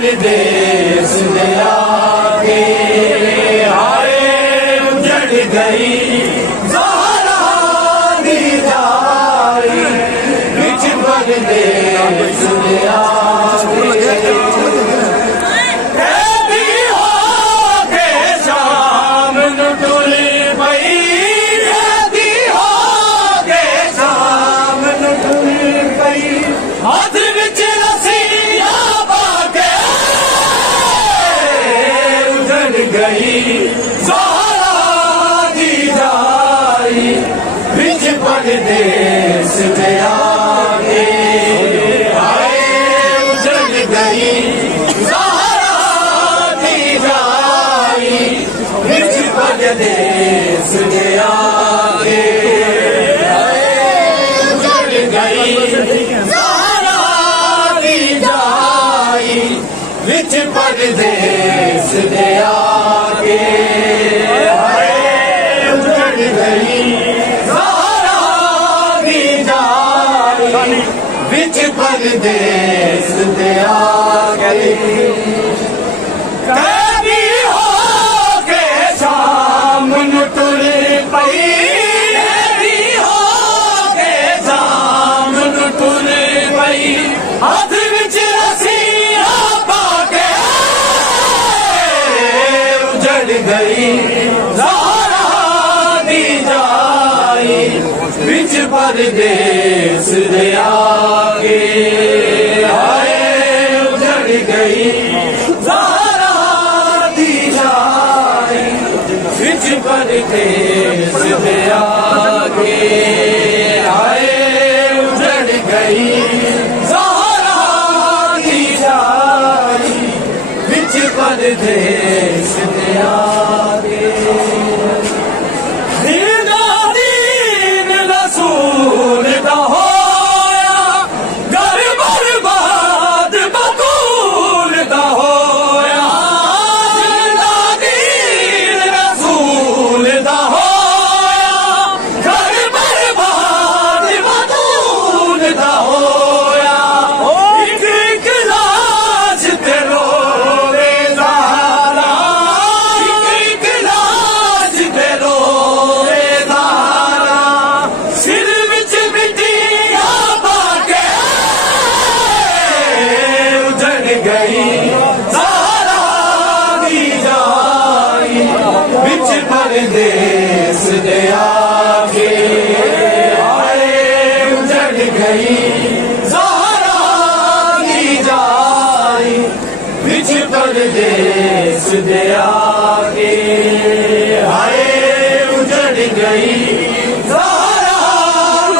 परदेस दे आगे आए उजड़ गई ज़हरा दी जाई बिच परदेस दे आगे ज़हरा दी जाई बिच परदेस दे आगे आए उजड़ गई ज़हरा दी जाई बिच परदेस दे आगे आए उजड़ गई ज़हरा दी जाई बिच परदेस दे आगे उजड़ गई ज़हरा दी जाई बिच परदेस दे आगे कभी हो के शाम नु टुर पई कभी हो के शाम नु टुर पई हाथ विच रस्सियां पाके उजड़ गई ज़हरा दी जाई बिच परदेस दे आगे आए उजड़ गई ज़हरा दी जाई बिच परदेस दे आगे आए उजड़ गई ज़हरा दी जाई बिच परदेस दे आगे दीन रसूल दा होया घर बर्बाद बतूल दा होया दीन रसूल दा होया घर बर्बाद बतूल दा होया एक लाश ते रोवे ज़हरा एक लाश ते रोवे ज़हरा सिर विच मिट्टियां पाके उजड़ गई ज़हरा दी जाई बिच परदेस दे आगे आए उजड़ गई ज़हरा दी जाई बिच परदेस दे आगे आए उजड़ गई ज़हरा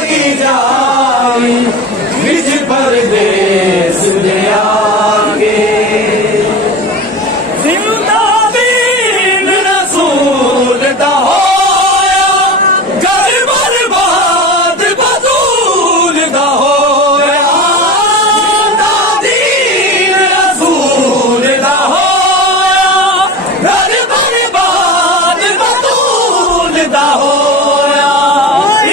दी जाई बिच परदेस दे आगे जिंदा दीन रसूल दा होया घर बर्बाद बतूल दा होया जिंदा दीन रसूल दा होया घर बर्बाद बतूल दा होया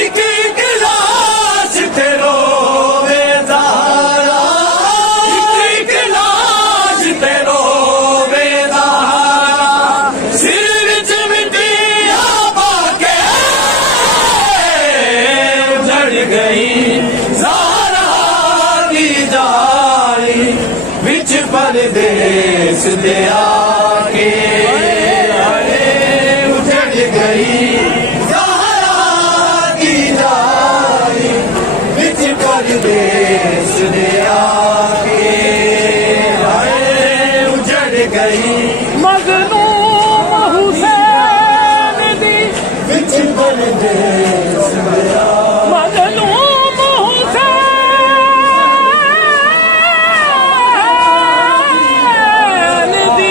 एक लाश ते रोवे ज़हरा एक लाश ते रोवे ज़हरा सिर विच मिट्टियां पाके उजड़ गई ज़हरा दी जाई बिच परदेस दे आगे आए उजड़ गई ज़हरा दी जाई बिच परदेस दे आगे आए उजड़ गई मज़लूम हुसैन दी बिच परदेस दे आगे मज़लूम हुसैन दी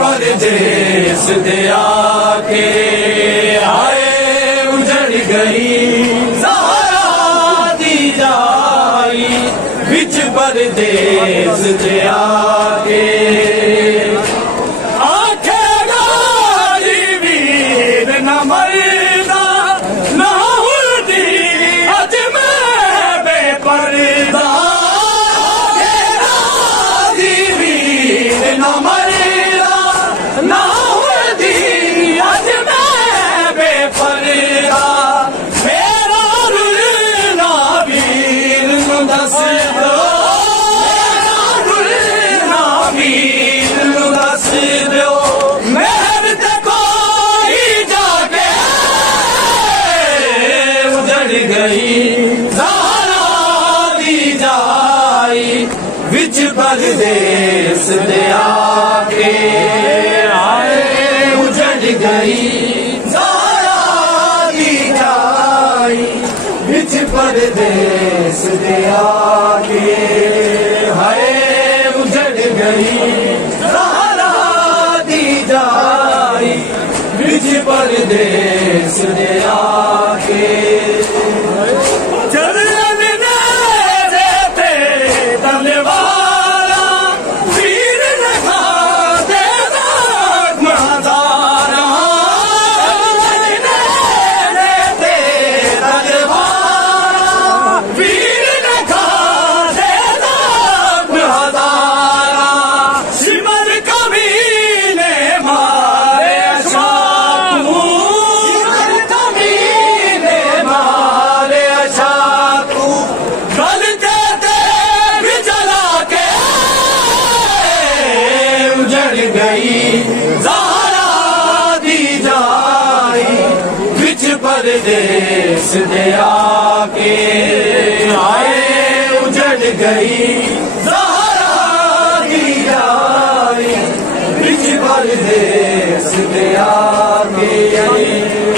परदेस दे आके आए उजड़ गई सहारा दी जाई बिच परदेस दे आके आखेगा वीर न मरदा ना उल्टी अज मैं बेपर्दा वीर न परदेस दे आके आए उजड़ गई ज़ारा दी जाई बिच परदेस दे आके हाय उजड़ गई ज़ारा दी जाई बिच परदेस दे आके परदेस दे आके आए उजड़ गई ज़ारा दी जाई बिच परदेस दे आके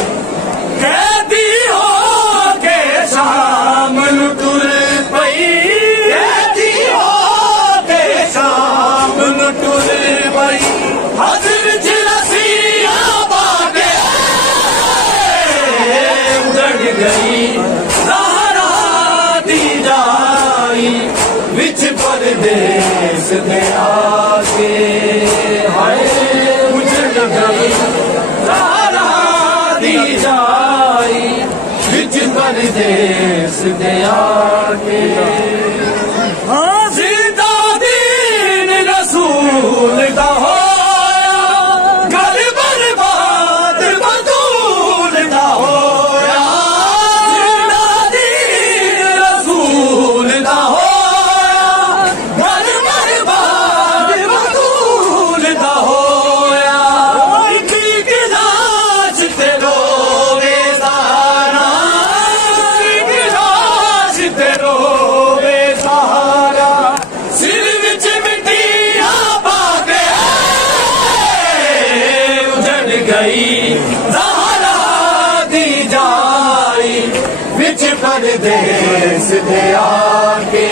दे आके हाय उजड़ गई ज़हरा दी जाई विच परदेस दे आके हाँ जिंदा दीन रसूल दा होया घर बर्बाद बतूल दा होया जिंदा दीन रसूल दा होया घर बर्बाद बतूल दा होया की गिलास ते रोवे सहारा की गिलास ते रोवे सहारा सिर विच मिट्टियां पाके उजड़ गई ज़हरा दी जाई विच परदेस दे आके